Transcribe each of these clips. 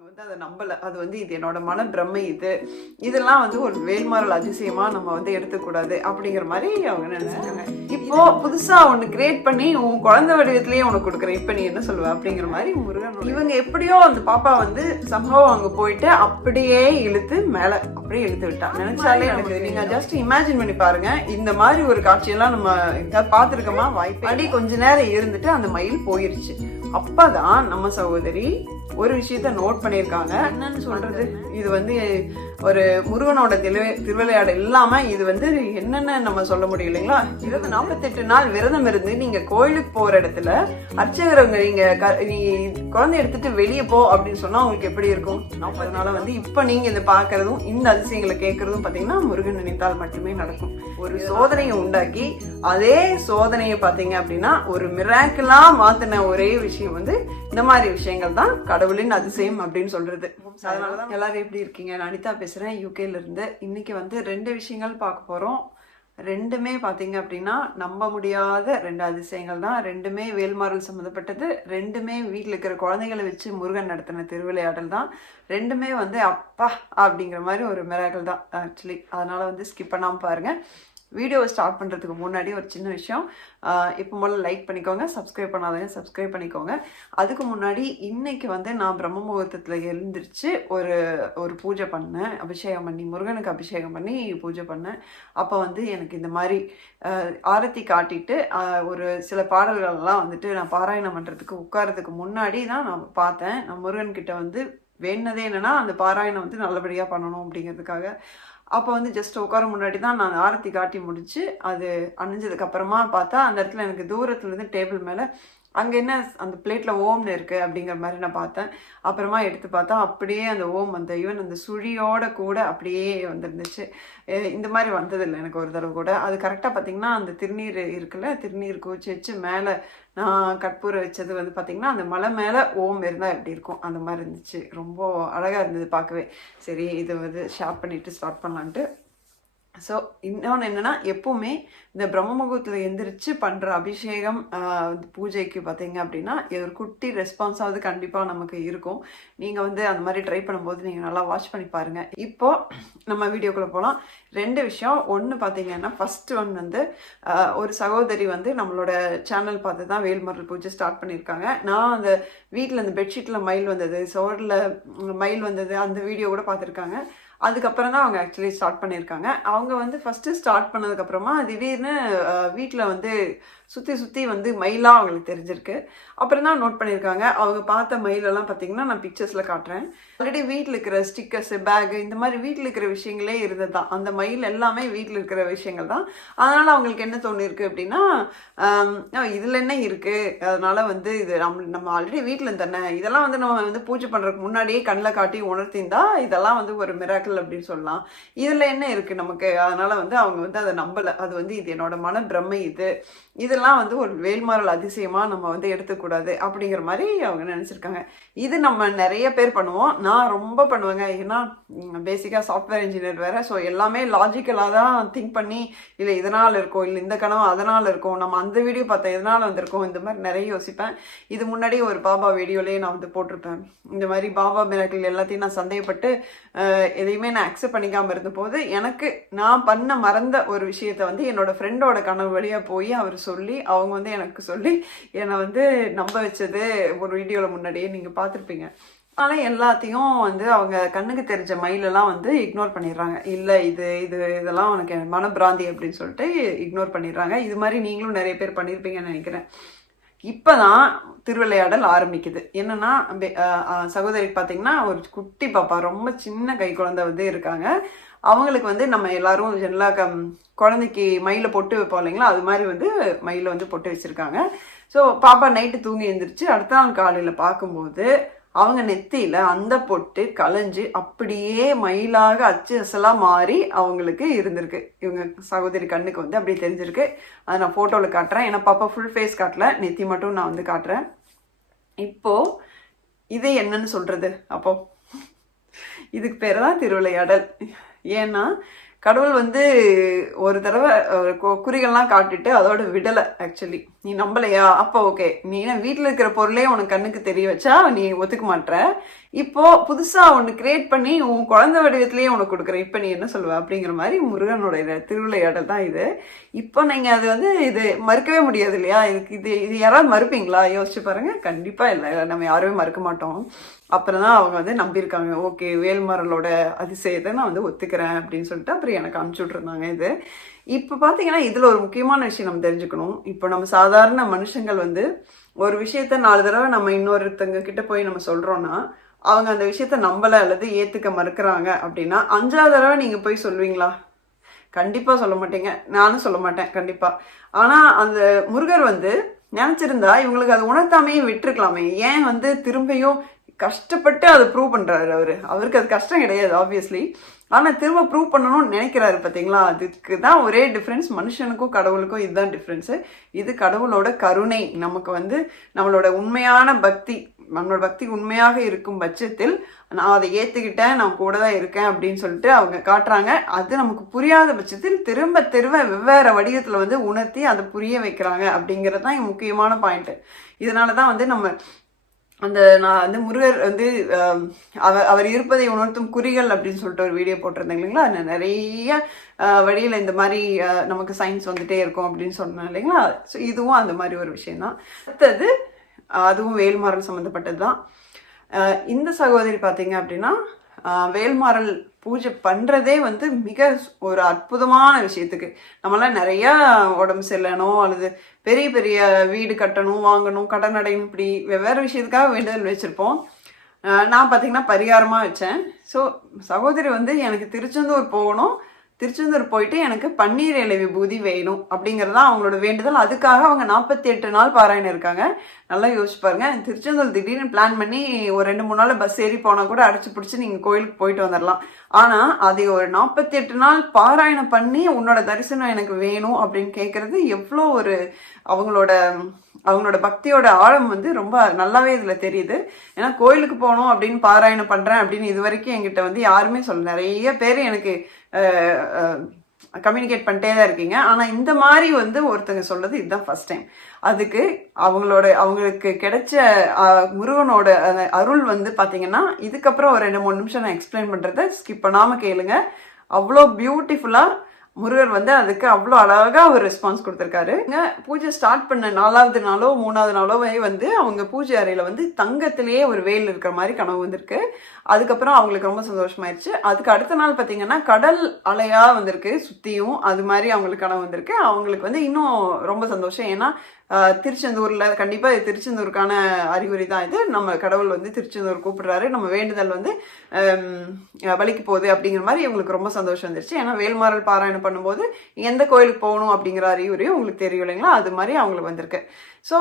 அவங்க வந்து அதை நம்பலை. அது வந்து இது என்னோட மன பிரம்மை, இதெல்லாம் வந்து ஒரு வேல்மாறல் அதிசயமா நம்ம வந்து எடுத்துக்கூடாது அப்படிங்கிற மாதிரி அவங்க நினைச்சிருக்காங்க. இப்போ புதுசா ஒண்ணு கிரியேட் பண்ணி உன் குழந்தை வடிவத்திலேயே உனக்கு கொடுக்குறேன், இப்ப நீ என்ன சொல்லுவ அப்படிங்கிற மாதிரி முருகன். இவங்க எப்படியோ அந்த பாப்பா வந்து சம்பவம் அங்க போயிட்டு அப்படியே இழுத்து மேல அப்படியே இழுத்து விட்டா. நினைச்சாலே எனக்கு நீங்க ஜஸ்ட் இமேஜின் பண்ணி பாருங்க, இந்த மாதிரி ஒரு காட்சியெல்லாம் நம்ம பார்த்துருக்கோமா? வாய்ப்பு அடி கொஞ்ச நேரம் இருந்துட்டு அந்த மயில் போயிருச்சு. அப்பதான் நம்ம சகோதரி ஒரு விஷயத்த நோட் பண்ணியிருக்காங்க. என்னன்னு சொல்றது, இது வந்து ஒரு முருகனோட திருவிளையாடல் இல்லாம இது வந்து என்னென்ன நம்ம சொல்ல முடியும் இல்லைங்களா? 48 நாள் விரதம் இருந்து நீங்க கோயிலுக்கு போற இடத்துல அர்ச்சகரவங்க நீ குழந்தை எடுத்துட்டு வெளியே போ அப்படின்னு சொன்னா உங்களுக்கு எப்படி இருக்கும்? 40 நாள வந்து இப்ப நீங்க இதை பாக்குறதும் இந்த அதிசயங்களை கேட்கறதும் பாத்தீங்கன்னா முருகன் நினைத்தால் மட்டுமே நடக்கும். ஒரு சோதனையை உண்டாக்கி அதே சோதனையை பாத்தீங்க அப்படின்னா ஒரு மிராக்கிளா மாத்தின ஒரே விஷயம் வந்து இந்த மாதிரி விஷயங்கள் தான் கடவுளின் அதிசயம் அப்படின்னு சொல்றது. அதனாலதான் எல்லாரும் எப்படி இருக்கீங்க? நான் அனிதா பேசுறேன், யூகேல இருந்து. இன்னைக்கு வந்து 2 விஷயங்கள் பார்க்க போறோம். ரெண்டுமே பாத்தீங்க அப்படின்னா நம்ப முடியாத 2 அதிசயங்கள் தான். ரெண்டுமே வேல்மாறல் சம்மந்தப்பட்டது. ரெண்டுமே வீட்டில் இருக்கிற குழந்தைகளை வச்சு முருகன் நடத்தின திருவிளையாடல் தான். ரெண்டுமே வந்து அப்பா அப்படிங்கிற மாதிரி ஒரு மிராக்கிள் தான் ஆக்சுவலி. அதனால வந்து ஸ்கிப் பண்ணாம பாருங்க. வீடியோவை ஸ்டார்ட் பண்ணுறதுக்கு முன்னாடி ஒரு சின்ன விஷயம், இப்போ முதல்ல லைக் பண்ணிக்கோங்க, சப்ஸ்கிரைப் பண்ணாதவங்க சப்ஸ்கிரைப் பண்ணிக்கோங்க. அதுக்கு முன்னாடி இன்னைக்கு வந்து நான் பிரம்ம முகூர்த்தத்தில் எழுந்திரிச்சு ஒரு பூஜை பண்ணேன், அபிஷேகம் பண்ணி முருகனுக்கு அபிஷேகம் பண்ணி பூஜை பண்ணேன். அப்போ வந்து எனக்கு இந்த மாதிரி ஆரத்தி காட்டிட்டு ஒரு சில பாடல்கள்லாம் வந்துட்டு நான் பாராயணம் பண்ணுறதுக்கு உட்காரத்துக்கு முன்னாடி தான் நான் பார்த்தேன். நான் முருகன்கிட்ட வந்து வேணுனதே என்னன்னா அந்த பாராயணம் வந்து நல்லபடியாக பண்ணணும் அப்படிங்கிறதுக்காக. அப்போ வந்து ஜஸ்ட் உட்கார முன்னாடி தான் நான் ஆரத்தி காட்டி முடிச்சு அது அணிஞ்சதுக்கு அப்புறமா பார்த்தா அந்த இடத்துல எனக்கு தூரத்துலேருந்து டேபிள் மேலே அங்கே என்ன அந்த பிளேட்டில் ஓம்னு இருக்குது அப்படிங்கிற மாதிரி நான் பார்த்தேன். அப்புறமா எடுத்து பார்த்தா அப்படியே அந்த ஓம் அந்த ஈவன் அந்த சுழியோட கூட அப்படியே வந்துருந்துச்சு. இந்த மாதிரி வந்ததில்லை எனக்கு ஒரு தடவை கூட. அது கரெக்டாக பார்த்தீங்கன்னா அந்த திருநீர் இருக்குல்ல, திருநீர் குச்சி வச்சு மேலே நான் கற்பூரை வச்சது வந்து பார்த்திங்கன்னா அந்த மலை மேலே ஓம் இருந்தால் எப்படி இருக்கும் அந்த மாதிரி இருந்துச்சு. ரொம்ப அழகாக இருந்தது பார்க்கவே. சரி இதை வந்து ஷேர் பண்ணிவிட்டு ஸ்டார்ட் பண்ணலான்ட்டு. ஸோ இன்னொன்று என்னென்னா, எப்போவுமே இந்த பிரம்ம முகூர்த்தத்தில் எந்திரிச்சு பண்ணுற அபிஷேகம் பூஜைக்கு பார்த்தீங்க அப்படின்னா ஒரு குட்டி ரெஸ்பான்ஸாவது கண்டிப்பாக நமக்கு இருக்கும். நீங்கள் வந்து அந்த மாதிரி ட்ரை பண்ணும்போது நீங்கள் நல்லா வாட்ச் பண்ணி பாருங்கள். இப்போது நம்ம வீடியோக்குள்ளே போகலாம். 2 விஷயம். ஒன்று பார்த்தீங்கன்னா ஃபஸ்ட்டு ஒன் வந்து ஒரு சகோதரி வந்து நம்மளோட சேனல் பார்த்து தான் வேல்மாறல் பூஜை ஸ்டார்ட் பண்ணியிருக்காங்க. நான் அந்த வீட்டில் அந்த பெட்ஷீட்டில் மயில் வந்தது, சோரில் மயில் வந்தது அந்த வீடியோ கூட பார்த்துருக்காங்க. அதுக்கப்புறம் தான் அவங்க ஆக்சுவலி ஸ்டார்ட் பண்ணியிருக்காங்க. அவங்க வந்து ஃபஸ்ட்டு ஸ்டார்ட் பண்ணதுக்கப்புறமா திடீர்னு வீட்டில் வந்து சுற்றி வந்து மயிலாக அவங்களுக்கு தெரிஞ்சிருக்கு. அப்புறம் தான் நோட் பண்ணியிருக்காங்க. அவங்க பார்த்த மயிலெல்லாம் பார்த்தீங்கன்னா நான் பிக்சர்ஸில் காட்டுறேன். ஆல்ரெடி வீட்டில் இருக்கிற ஸ்டிக்கர்ஸு, பேகு, இந்த மாதிரி வீட்டில் இருக்கிற விஷயங்களே இருந்தது தான். அந்த மயில் எல்லாமே வீட்டில் இருக்கிற விஷயங்கள் தான். அதனால் அவங்களுக்கு என்ன தோணிருக்கு அப்படின்னா, இதில் என்ன இருக்குது, அதனால் வந்து இது நம்ம ஆல்ரெடி வீட்டில் தானே, இதெல்லாம் வந்து நம்ம வந்து பூஜை பண்ணுறதுக்கு முன்னாடியே கண்ணில் காட்டி உணர்த்திந்தா இதெல்லாம் வந்து ஒரு மிராக்கிள் அப்படின்னு சொல்லலாம். இதில் என்ன இருக்குது நமக்கு, அதனால் வந்து அவங்க வந்து அதை நம்பலை. அது வந்து இது என்னோட மன பிரம்மை, இதெல்லாம் வந்து ஒரு வேல்மாறல் அதிசயமா நம்ம வந்து எடுத்துக்கூடாது அப்படிங்கிற மாதிரி அவங்க நினைச்சிருக்காங்க. இது நம்ம நிறைய பேர் பண்ணுவோம். நான் ரொம்ப பண்ணுவேங்க. ஏன்னா பேசிக்காக சாஃப்ட்வேர் இன்ஜினியர் வேற. ஸோ எல்லாமே லாஜிக்கலாக தான் திங்க் பண்ணி இல்லை இதனால் இருக்கும், இல்லை இந்த கனவு அதனால் இருக்கும், நம்ம அந்த வீடியோ பார்த்தேன் இதனால் வந்திருக்கோம், இந்த மாதிரி நிறைய யோசிப்பேன். இது முன்னாடி ஒரு பாபா வீடியோலேயே நான் வந்து போட்டிருப்பேன். இந்த மாதிரி பாபா மிராக்கிள் எல்லாத்தையும் நான் சந்தேகப்பட்டு எதையுமே நான் அக்செப்ட் பண்ணிக்காமல் இருந்தபோது எனக்கு நான் பண்ண மறந்த ஒரு விஷயத்த வந்து என்னோட ஃப்ரெண்டோட கனவு வழியாக போய் அவர் சொல்லி அவங்க வந்து எனக்கு சொல்லி என்னை வந்து நம்ப வச்சது ஒரு வீடியோவில் முன்னாடியே நீங்கள் பார்த்துருப்பீங்க. ஆனால் எல்லாத்தையும் வந்து அவங்க கண்ணுக்கு தெரிஞ்ச மயிலெல்லாம் வந்து இக்னோர் பண்ணிடுறாங்க. இல்லை இதெல்லாம் உனக்கு மனப்பிராந்தி அப்படின்னு சொல்லிட்டு இக்னோர் பண்ணிடுறாங்க. இது மாதிரி நீங்களும் நிறைய பேர் பண்ணியிருப்பீங்கன்னு நினைக்கிறேன். இப்போதான் திருவிளையாடல் ஆரம்பிக்குது. என்னன்னா சகோதரி பார்த்தீங்கன்னா ஒரு குட்டி பாப்பா, ரொம்ப சின்ன கை குழந்தை வந்து இருக்காங்க. அவங்களுக்கு வந்து நம்ம எல்லாரும் ஜெனரலாக குழந்தைக்கு மயில பொட்டு வைப்போம் இல்லைங்களா, அது மாதிரி வந்து மயில வந்து பொட்டு வச்சுருக்காங்க. ஸோ பாப்பா நைட்டு தூங்கி எழுந்திரிச்சு அடுத்த நாள் காலையில் பார்க்கும்போது அவங்க நெத்தியில் அந்த பொட்டு கலைஞ்சு அப்படியே மயிலாக அச்சு அசலாக மாறி அவங்களுக்கு இருந்திருக்கு. இவங்க சகோதரி கண்ணுக்கு வந்து அப்படி தெரிஞ்சிருக்கு. அதை நான் ஃபோட்டோவில் காட்டுறேன். ஏன்னா பாப்பா ஃபுல் ஃபேஸ் காட்டல, நெத்தி மட்டும் நான் வந்து காட்டுறேன். இப்போது இது என்னன்னு சொல்கிறது? அப்போது இதுக்கு பேர் தான் திருவிளையாடல். ஏன்னா கடவுள் வந்து ஒரு தடவை குறிகள்லாம் காட்டிட்டு அதோட விடலை. ஆக்சுவலி நீ நம்பலையா, அப்போ ஓகே, நீ வீட்டில் இருக்கிற பொருளே உனக்கு கண்ணுக்கு தெரிய வச்சா நீ ஒத்துக்க மாட்ற, இப்போ புதுசா ஒன்று கிரியேட் பண்ணி உன் குழந்தை வடிவத்திலேயே உனக்கு கொடுக்குறேன், இப்போ நீ என்ன சொல்லுவ அப்படிங்கிற மாதிரி முருகனுடைய திருவிளையாடல் தான் இது. இப்போ நீங்கள் அது வந்து இது மறுக்கவே முடியாது இல்லையா? இது யாராவது மறுப்பீங்களா? யோசிச்சு பாருங்க. கண்டிப்பா இல்லை, நம்ம யாருமே மறுக்க மாட்டோம். அப்புறம் தான் அவங்க வந்து நம்பியிருக்காங்க, ஓகே வேல்மாறலோட அதிசயத்தை நான் வந்து ஒத்துக்கிறேன் அப்படின்னு சொல்லிட்டு அப்புறம் எனக்கு அனுப்பிச்சு விட்ருந்தாங்க இது. இப்போ பார்த்தீங்கன்னா இதில் ஒரு முக்கியமான விஷயம் நம்ம தெரிஞ்சுக்கணும். இப்போ நம்ம சாதாரண மனுஷங்கள் வந்து ஒரு விஷயத்த 4 தடவை நம்ம இன்னொருத்தங்க கிட்ட போய் நம்ம சொல்கிறோன்னா அவங்க அந்த விஷயத்த நம்பலை அல்லது ஏற்றுக்க மறுக்கிறாங்க அப்படின்னா 5ஆவது தடவை நீங்கள் போய் சொல்வீங்களா? கண்டிப்பாக சொல்ல மாட்டீங்க, நானும் சொல்ல மாட்டேன் கண்டிப்பாக. ஆனால் அந்த முருகர் வந்து நினச்சிருந்தா இவங்களுக்கு அதை உணர்த்தாமையே விட்டுருக்கலாமே. ஏன் வந்து திரும்பியும் கஷ்டப்பட்டு அதை ப்ரூவ் பண்ணுறாரு அவருக்கு அது கஷ்டம் கிடையாது ஆப்வியஸ்லி. ஆனால் திரும்ப ப்ரூவ் பண்ணணும்னு நினைக்கிறாரு பார்த்தீங்களா? அதுக்கு தான் ஒரே டிஃப்ரென்ஸ். மனுஷனுக்கும் கடவுளுக்கும் இதுதான் டிஃப்ரென்ஸு. இது கடவுளோட கருணை. நமக்கு வந்து நம்மளோட உண்மையான பக்தி, நம்மளோட பக்தி உண்மையாக இருக்கும் பட்சத்தில் நான் அதை ஏற்றுக்கிட்டேன், நான் கூட தான் இருக்கேன் அப்படின்னு சொல்லிட்டு அவங்க காட்டுறாங்க. அது நமக்கு புரியாத பட்சத்தில் திரும்ப திரும்ப வெவ்வேறு வடிவத்தில் வந்து உணர்த்தி அதை புரிய வைக்கிறாங்க அப்படிங்கிறது தான் முக்கியமான பாயிண்ட்டு. இதனால தான் வந்து நம்ம நான் வந்து முருகர் வந்து அவர் இருப்பதை உணர்த்தும் குறிகள் அப்படின்னு சொல்லிட்டு ஒரு வீடியோ போட்டிருந்தேன் இல்லைங்களா? அது நிறைய வழியில் இந்த மாதிரி நமக்கு சயின்ஸ் வந்துட்டே இருக்கும் அப்படின்னு சொன்னேன் இல்லைங்களா? ஸோ இதுவும் அந்த மாதிரி ஒரு விஷயம்தான். அடுத்தது அதுவும் வேல்மாறல் சம்மந்தப்பட்டது தான். இந்த சகோதரி பார்த்தீங்க அப்படின்னா வேல்மாறல் பூஜை பண்ணுறதே வந்து மிக ஒரு அற்புதமான விஷயத்துக்கு. நம்மளாம் நிறையா உடம்பு சரியில்லணும் அல்லது பெரிய பெரிய வீடு கட்டணும், வாங்கணும், கடன் அடையணும், இப்படி வெவ்வேறு விஷயத்துக்காக வேண்டுதல் வச்சுருப்போம். நான் பார்த்தீங்கன்னா பரிகாரமாக வச்சேன். ஸோ சகோதரி வந்து எனக்கு திருச்செந்தூர் போகணும், திருச்செந்தூர் போயிட்டு எனக்கு பன்னீர் இலை விபூதி வேணும் அப்படிங்கிறது தான் அவங்களோட வேண்டுதல். அதுக்காக அவங்க 48 நாள் பாராயணம் இருக்காங்க. நல்லா யோசிச்சு பாருங்க. திருச்செந்தூர் திடீர்னு பிளான் பண்ணி ஒரு 2-3 நாள் பஸ் ஏறி போனால் கூட அடைச்சி பிடிச்சி நீங்கள் கோயிலுக்கு போயிட்டு வந்துடலாம். ஆனால் அதை ஒரு 48 நாள் பாராயணம் பண்ணி உன்னோட தரிசனம் எனக்கு வேணும் அப்படின்னு கேட்குறது எவ்வளோ ஒரு அவங்களோட பக்தியோட ஆழம் வந்து ரொம்ப நல்லாவே இதில் தெரியுது. ஏன்னா கோயிலுக்கு போகணும் அப்படின்னு பாராயணம் பண்ணுறேன் அப்படின்னு இது வரைக்கும் என்கிட்ட வந்து யாருமே சொல்ல, நிறைய பேர் எனக்கு கம்யூனிகேட் பண்ணிட்டே தான் இருக்கீங்க. ஆனால் இந்த மாதிரி வந்து ஒருத்தங்க சொல்றது இதுதான் ஃபர்ஸ்ட் டைம். அதுக்கு அவங்களுக்கு கிடைச்ச முருகனோட அருள் வந்து பார்த்தீங்கன்னா இதுக்கப்புறம் ஒரு 2-3 நிமிஷம் நான் எக்ஸ்பிளைன் பண்ணுறதை ஸ்கிப் பண்ணாமல் கேளுங்க. அவ்வளோ பியூட்டிஃபுல்லாக முருகர் வந்து அதுக்கு அவ்வளோ அழகாக ஒரு ரெஸ்பான்ஸ் கொடுத்துருக்காரு. பூஜை ஸ்டார்ட் பண்ண 4வது நாளோ 3வது நாளோ வந்து அவங்க பூஜை அறையில் வந்து தங்கத்திலேயே ஒரு வேல் இருக்கிற மாதிரி கனவு வந்திருக்கு. அதுக்கப்புறம் அவங்களுக்கு ரொம்ப சந்தோஷமாயிருச்சு. அதுக்கு அடுத்த நாள் பார்த்தீங்கன்னா கடல் அலையாக வந்திருக்கு சுற்றியும், அது மாதிரி அவங்களுக்கு கனவு வந்திருக்கு. அவங்களுக்கு வந்து இன்னும் ரொம்ப சந்தோஷம். ஏன்னா திருச்செந்தூரில் கண்டிப்பாக இது திருச்செந்தூருக்கான அறிகுறி தான் இது. நம்ம கடவுள் வந்து திருச்செந்தூர் கூப்பிடுறாரு, நம்ம வேண்டுதல் வந்து வலிக்கு போகுது அப்படிங்கிற மாதிரி இவங்களுக்கு ரொம்ப சந்தோஷம் வந்துருச்சு. ஏன்னா வேல்மாறல் பாராயணம் பண்ணும்போது எந்த கோயிலுக்கு போகணும் அப்படிங்கிற அறிகுறியும் உங்களுக்கு தெரியும் இல்லைங்களா? அது மாதிரி அவங்களுக்கு வந்திருக்கு. ஸோ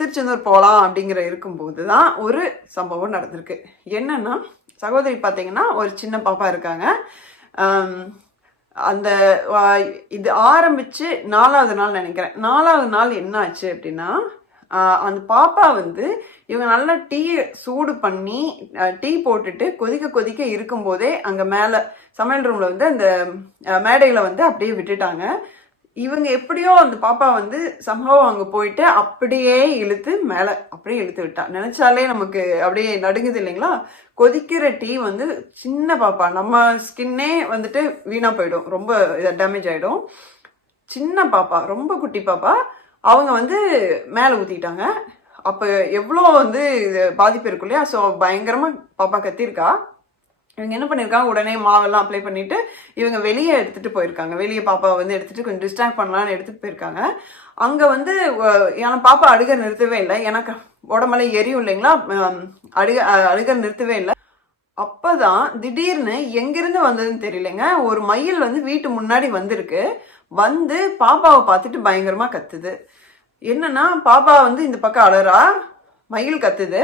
திருச்செந்தூர் போகலாம் அப்படிங்கிற இருக்கும்போது தான் ஒரு சம்பவம் நடந்திருக்கு. என்னன்னா சகோதரி பார்த்தீங்கன்னா ஒரு சின்ன பாப்பா இருக்காங்க. அந்த இது ஆரம்பிச்சு 4வது நாள் நினைக்கிறேன். 4வது நாள் என்ன ஆச்சு அப்படின்னா அந்த பாப்பா வந்து இவங்க நல்லா டீ சூடு பண்ணி டீ போட்டுட்டு கொதிக்க இருக்கும்போதே அங்கே மேலே சமையல் ரூமில் வந்து அந்த மேடையில் வந்து அப்படியே விட்டுட்டாங்க. இவங்க எப்படியோ அந்த பாப்பா வந்து சம்பவம் அங்கே போயிட்டு அப்படியே இழுத்து மேலே அப்படியே இழுத்து விட்டா. நினைச்சாலே நமக்கு அப்படியே நடுங்குது இல்லைங்களா? கொதிக்கிற டீ வந்து சின்ன பாப்பா, நம்ம ஸ்கின்னே வந்துட்டு வீணாக போயிடும், ரொம்ப டேமேஜ் ஆகிடும். சின்ன பாப்பா, ரொம்ப குட்டி பாப்பா, அவங்க வந்து மேலே ஊற்றிட்டாங்க. அப்போ எவ்வளோ வந்து இது பாதிப்பு இருக்கும் இல்லையா? ஸோ பயங்கரமாக பாப்பா கத்திருக்கா. இவங்க என்ன பண்ணியிருக்காங்க, உடனே மாவெல்லாம் அப்ளை பண்ணிட்டு இவங்க வெளியே எடுத்துகிட்டு போயிருக்காங்க. வெளியே பாப்பாவை வந்து எடுத்துகிட்டு கொஞ்சம் டிஸ்ட்ராக்ட் பண்ணலான்னு எடுத்துகிட்டு போயிருக்காங்க. அங்கே வந்து ஏன்னா பாப்பா அழுக நிறுத்தவே இல்லை. எனக்கு உடம்பெல்லாம் எரியும் இல்லைங்களா? அழுக நிறுத்தவே இல்லை. அப்போதான் திடீர்னு எங்கிருந்து வந்ததுன்னு தெரியலைங்க, ஒரு மயில் வந்து வீட்டு முன்னாடி வந்திருக்கு. வந்து பாப்பாவை பார்த்துட்டு பயங்கரமா கத்துது. என்னன்னா பாப்பா வந்து இந்த பக்கம் அழறா, மயில் கத்துது.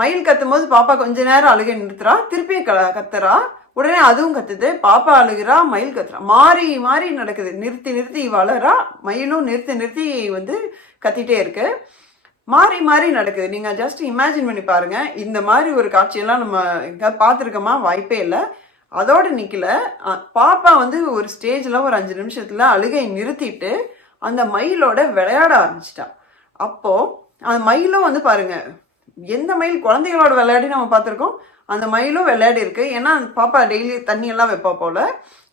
மயில் கத்தும் போது பாப்பா கொஞ்ச நேரம் அழுகை நிறுத்துறா, திருப்பி கத்துறா, உடனே அதுவும் கத்துது. பாப்பா அழுகிறா, மயில் கத்துறா, மாறி மாறி நடக்குது. நிறுத்தி வளரா, மயிலும் நிறுத்தி வந்து கத்திட்டே இருக்கு. மாறி மாறி நடக்குது. நீங்க ஜஸ்ட் இமேஜின் பண்ணி பாருங்க. இந்த மாதிரி ஒரு காட்சியெல்லாம் நம்ம எங்கேயாவது பார்த்துருக்கோமா? வாய்ப்பே இல்லை. அதோட நிக்கல, பாப்பா வந்து ஒரு ஸ்டேஜ்ல ஒரு 5 நிமிஷத்துல அழுகை நிறுத்திட்டு அந்த மயிலோட விளையாட ஆரம்பிச்சிட்டா. அப்போ அந்த மயிலும் வந்து பாருங்க, எந்த மயில் குழந்தைகளோட விளையாடி நம்ம பார்த்துருக்கோம், அந்த மயிலும் விளையாடி இருக்கு. ஏன்னா பாப்பா டெய்லி தண்ணி எல்லாம் வைப்பா போல,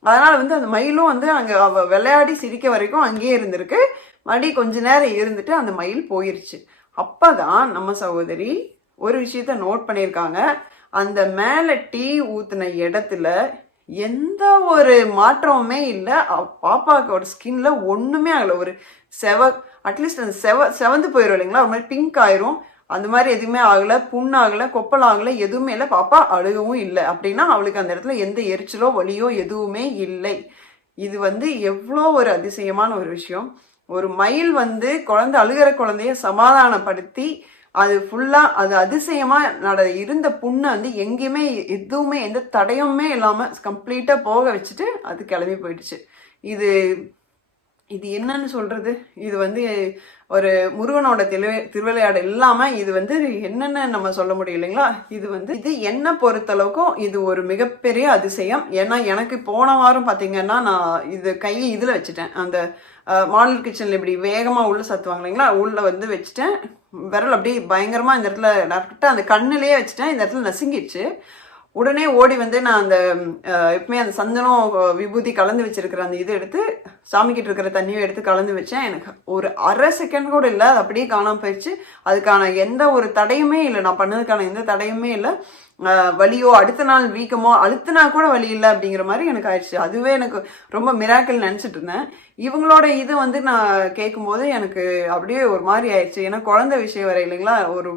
அதனால வந்து அந்த மயிலும் வந்து அங்க அவ விளையாடி சிரிக்க வரைக்கும் அங்கேயே இருந்திருக்கு. மறுபடியும் கொஞ்ச நேரம் இருந்துட்டு அந்த மயில் போயிருச்சு. அப்பதான் நம்ம சகோதரி ஒரு விஷயத்த நோட் பண்ணியிருக்காங்க. அந்த மேல டீ ஊத்துன இடத்துல எந்த ஒரு மாற்றமுமே இல்லை. பாப்பாவோட ஸ்கின்ல ஒண்ணுமே ஆகல. ஒரு அட்லீஸ்ட் அந்த செவந்து போயிடும் இல்லைங்களா, ஒரு மாதிரி பிங்க் ஆயிரும். அந்த மாதிரி எதுவுமே ஆகல, புண்ணாகல, கொப்பல் ஆகல, எதுவுமே இல்லை. பாப்பா அழுகவும் இல்லை. அப்படின்னா அவளுக்கு அந்த இடத்துல எந்த எரிச்சலோ வலியோ எதுவுமே இல்லை. இது வந்து எவ்வளோ ஒரு அதிசயமான ஒரு விஷயம். ஒரு மயில் வந்து அழுகிற குழந்தைய சமாதானப்படுத்தி அது ஃபுல்லா அது அதிசயமா இருந்த புண்ணை வந்து எங்கேயுமே எதுவுமே எந்த தடையுமே இல்லாம கம்ப்ளீட்டா போக வச்சுட்டு அது கிளம்பி போயிடுச்சு. இது இது என்னன்னு சொல்றது, இது வந்து ஒரு முருகனோட திருவிளையாடல் இல்லாம இது வந்து என்னென்ன நம்ம சொல்ல முடியும் இல்லைங்களா. இது என்ன பொறுத்தளவுக்கும் இது ஒரு மிகப்பெரிய அதிசயம். ஏன்னா எனக்கு போன வாரம் பாத்தீங்கன்னா நான் இது கையை இதுல வச்சுட்டேன், அந்த மாடல் கிச்சன்ல இப்படி வேகமா உள்ள சத்துவாங்க இல்லைங்களா, உள்ள வந்து வச்சுட்டேன். விரல் அப்படியே பயங்கரமா இந்த இடத்துல கரெக்டா அந்த கண்ணுலயே வச்சுட்டேன். இந்த இடத்துல நசுங்கிடுச்சு. உடனே ஓடி வந்து நான் அந்த எப்பவுமே அந்த சந்தனம் விபூதி கலந்து வச்சிருக்கிற அந்த இது எடுத்து சாமிக்கிட்டு இருக்கிற தண்ணியும் எடுத்து கலந்து வச்சேன். எனக்கு ஒரு அரை செகண்ட் கூட இல்லை, அது அப்படியே காணாம போயிடுச்சு. அதுக்கான எந்த ஒரு தடையுமே இல்லை, நான் பண்ணதுக்கான எந்த தடையுமே இல்லை. வலியோ அடுத்த நாள் வீக்கமோ அழுத்தினா கூட வலி இல்லை அப்படிங்கிற மாதிரி எனக்கு ஆயிடுச்சு. அதுவே எனக்கு ரொம்ப மிராக்கிள் நினச்சிட்டு இருந்தேன். இவங்களோட இது வந்து நான் கேட்கும்போது எனக்கு அப்படியே ஒரு மாதிரி ஆயிடுச்சு. ஏன்னா குழந்தை விஷயம் வர இல்லைங்களா, ஒரு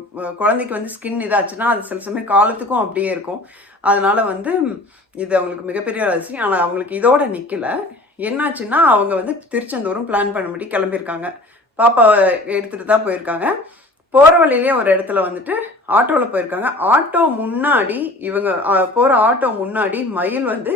குழந்தைக்கு வந்து ஸ்கின் இதாச்சுன்னா அது சில சமயம் காலத்துக்கும் அப்படியே இருக்கும். அதனால வந்து இது அவங்களுக்கு மிகப்பெரிய அதிசயம். ஆனால் அவங்களுக்கு இதோட நிற்கல. என்னாச்சுன்னா அவங்க வந்து திருச்செந்தூரும் பிளான் பண்ணபடி கிளம்பியிருக்காங்க. பாப்பாவை எடுத்துகிட்டு தான் போயிருக்காங்க. போகிற வழியிலேயே ஒரு இடத்துல வந்துட்டு ஆட்டோவில் போயிருக்காங்க. ஆட்டோ முன்னாடி இவங்க போகிற ஆட்டோ முன்னாடி மயில் வந்து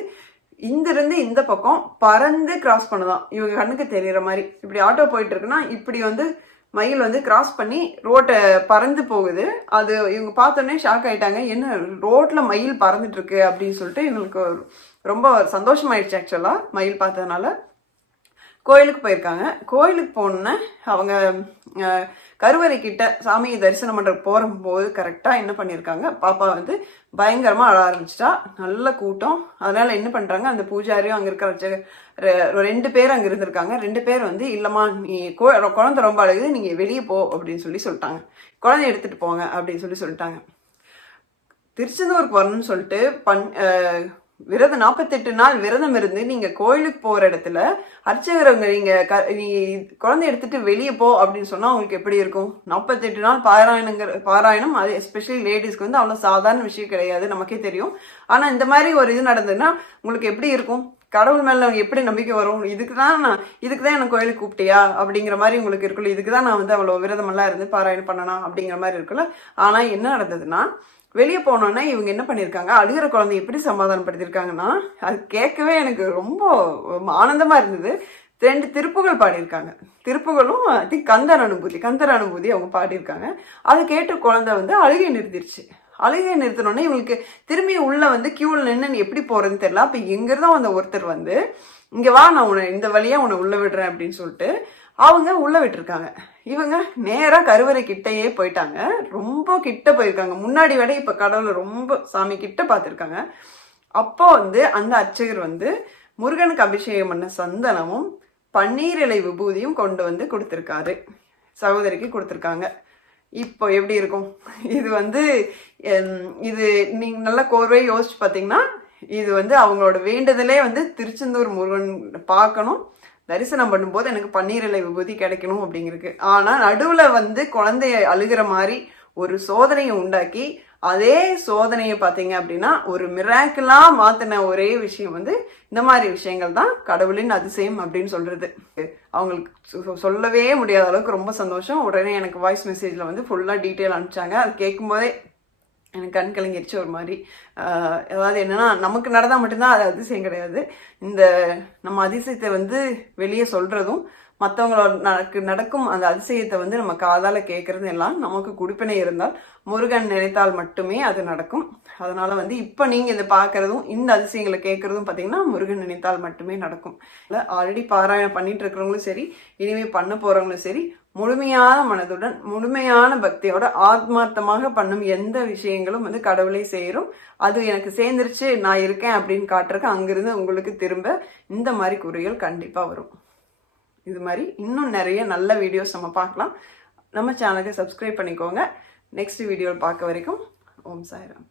இருந்து இந்த பக்கம் பறந்து கிராஸ் பண்ணதான் இவங்க கண்ணுக்கு தெரிகிற மாதிரி. இப்படி ஆட்டோ போயிட்டு இருக்குன்னா இப்படி வந்து மயில் வந்து கிராஸ் பண்ணி ரோட்டை பறந்து போகுது. அது இவங்க பார்த்தோன்னே ஷாக் ஆயிட்டாங்க, என்ன ரோட்ல மயில் பறந்துட்டு இருக்கு அப்படின்னு சொல்லிட்டு இவங்களுக்கு ரொம்ப சந்தோஷமாயிடுச்சு. ஆக்சுவலாக மயில் பார்த்ததுனால கோயிலுக்கு போயிருக்காங்க. கோயிலுக்கு போனோன்னே அவங்க கருவறை கிட்ட சாமியை தரிசனம் பண்ற போகும்போது கரெக்டா என்ன பண்ணியிருக்காங்க, பாப்பா வந்து பயங்கரமா அழ ஆரம்பிச்சிட்டா. நல்ல கூட்டம். அதனால என்ன பண்றாங்க, அந்த பூஜாரியும் அங்க இருக்கிற 2 பேர் அங்க இருந்திருக்காங்க. 2 பேர் வந்து இல்லம்மா நீ குழந்தை ரொம்ப அழகுது, நீங்க வெளியே போ அப்படின்னு சொல்லிட்டாங்க. குழந்தைய எடுத்துட்டு போங்க அப்படின்னு சொல்லிட்டாங்க. திருச்செந்தூருக்கு வரணும்னு சொல்லிட்டு விரதம் 48 நாள் விரதம் இருந்து நீங்க கோயிலுக்கு போற இடத்துல அர்ச்சகரவங்க நீ குழந்தை எடுத்துட்டு வெளியே போ அப்படின்னு சொன்னா உங்களுக்கு எப்படி இருக்கும்? 48 நாள் பாராயணம், அது எஸ்பெஷலி லேடிஸ்க்கு வந்து அவ்வளவு சாதாரண விஷயம் கிடையாது, நமக்கே தெரியும். ஆனா இந்த மாதிரி ஒரு இது நடந்ததுன்னா உங்களுக்கு எப்படி இருக்கும்? கடவுள் மேல எப்படி நம்பிக்கை வரும்? இதுக்குதான் எனக்கு கோயிலுக்கு கூப்பிட்டியா அப்படிங்கிற மாதிரி உங்களுக்கு இருக்குல்ல. இதுக்குதான் நான் வந்து அவ்வளவு விரதம் எல்லாம் இருந்து பாராயணம் பண்ணனா அப்படிங்கிற மாதிரி இருக்குல்ல. ஆனா என்ன நடந்ததுன்னா, வெளியே போனோன்னா இவங்க என்ன பண்ணியிருக்காங்க, அழுகிற குழந்தை எப்படி சமாதானப்படுத்தியிருக்காங்கன்னா அது கேட்கவே எனக்கு ரொம்ப ஆனந்தமா இருந்தது. 2 திருப்புகள் பாடியிருக்காங்க. திருப்புகளும் ஐ திங்க் கந்தர் அனுபூதி அவங்க பாடியிருக்காங்க. அதை கேட்டு குழந்தை வந்து அழுகை நிறுத்திடுச்சு. அழுகை நிறுத்தினோடனே இவங்களுக்கு திரும்பி உள்ள வந்து கியூவில் நின்று எப்படி போறதுன்னு தெரியல. அப்போ எங்கிருந்தோ அந்த ஒருத்தர் வந்து இங்க வா, நான் உன்னை இந்த வழியா உன்னை உள்ள விடுறேன் அப்படின்னு சொல்லிட்டு அவங்க உள்ள விட்டுருக்காங்க. இவங்க நேரா கருவறை கிட்டையே போயிட்டாங்க. ரொம்ப கிட்ட போயிருக்காங்க. முன்னாடி விட இப்ப கடவுளை ரொம்ப சாமி கிட்ட பார்த்துருக்காங்க. அப்போ வந்து அந்த அர்ச்சகர் வந்து முருகனுக்கு அபிஷேகம் பண்ண சந்தனமும் பன்னீர் இலை விபூதியும் கொண்டு வந்து கொடுத்துருக்காரு, சகோதரிக்கு கொடுத்துருக்காங்க. இப்போ எப்படி இருக்கும் இது வந்து இது நீங்க நல்லா கோர்வை யோசிச்சு பார்த்தீங்கன்னா, இது வந்து அவங்களோட வேண்டுதலே வந்து திருச்செந்தூர் முருகன் பார்க்கணும், தரிசனம் பண்ணும்போது எனக்கு பன்னீர் இலை விபூதி கிடைக்கணும் அப்படிங்கிறது. ஆனால் நடுவில் வந்து குழந்தைய அழுகிற மாதிரி ஒரு சோதனையை உண்டாக்கி அதே சோதனையை பார்த்தீங்க அப்படின்னா ஒரு மிராக்கிளா மாத்தின ஒரே விஷயம் வந்து இந்த மாதிரி விஷயங்கள் தான் கடவுளின் அதிசயம் அப்படின்னு சொல்றது. அவங்களுக்கு சொல்லவே முடியாத அளவுக்கு ரொம்ப சந்தோஷம். உடனே எனக்கு வாய்ஸ் மெசேஜ்ல வந்து ஃபுல்லா டீட்டெயில் அனுப்பிச்சாங்க. அது கேட்கும் போதே எனக்கு கண் கலங்கிருச்சு ஒரு மாதிரி. அதாவது என்னன்னா, நமக்கு நடந்தால் மட்டும்தான் அது அதிசயம் கிடையாது. இந்த நம்ம அதிசயத்தை வந்து வெளியே சொல்றதும் மற்றவங்களோட நடக்கும் அந்த அதிசயத்தை வந்து நம்ம காதால கேட்கறது எல்லாம் நமக்கு குடிப்பினை இருந்தால் முருகன் நினைத்தால் மட்டுமே அது நடக்கும். அதனால வந்து இப்போ நீங்க இதை பார்க்கறதும் இந்த அதிசயங்களை கேட்கறதும் பார்த்தீங்கன்னா முருகன் நினைத்தால் மட்டுமே நடக்கும். ஆல்ரெடி பாராயணம் பண்ணிட்டு இருக்கிறவங்களும் சரி, இனிமே பண்ண போறவங்களும் சரி, முழுமையான மனதுடன் முழுமையான பக்தியோட ஆத்மார்த்தமாக பண்ணும் எந்த விஷயங்களும் வந்து கடவுளை சேரும். அது எனக்கு சேர்ந்துருச்சு, நான் இருக்கேன் அப்படின்னு காட்டுறக்கு அங்கிருந்து உங்களுக்கு திரும்ப இந்த மாதிரி குறிகள் கண்டிப்பா வரும். இது மாதிரி இன்னும் நிறைய நல்ல வீடியோஸ் நம்ம பார்க்கலாம். நம்ம சேனலுக்கு சப்ஸ்கிரைப் பண்ணிக்கோங்க. நெக்ஸ்ட் வீடியோவில் பார்க்க வரைக்கும் ஓம் சாய்ராம்.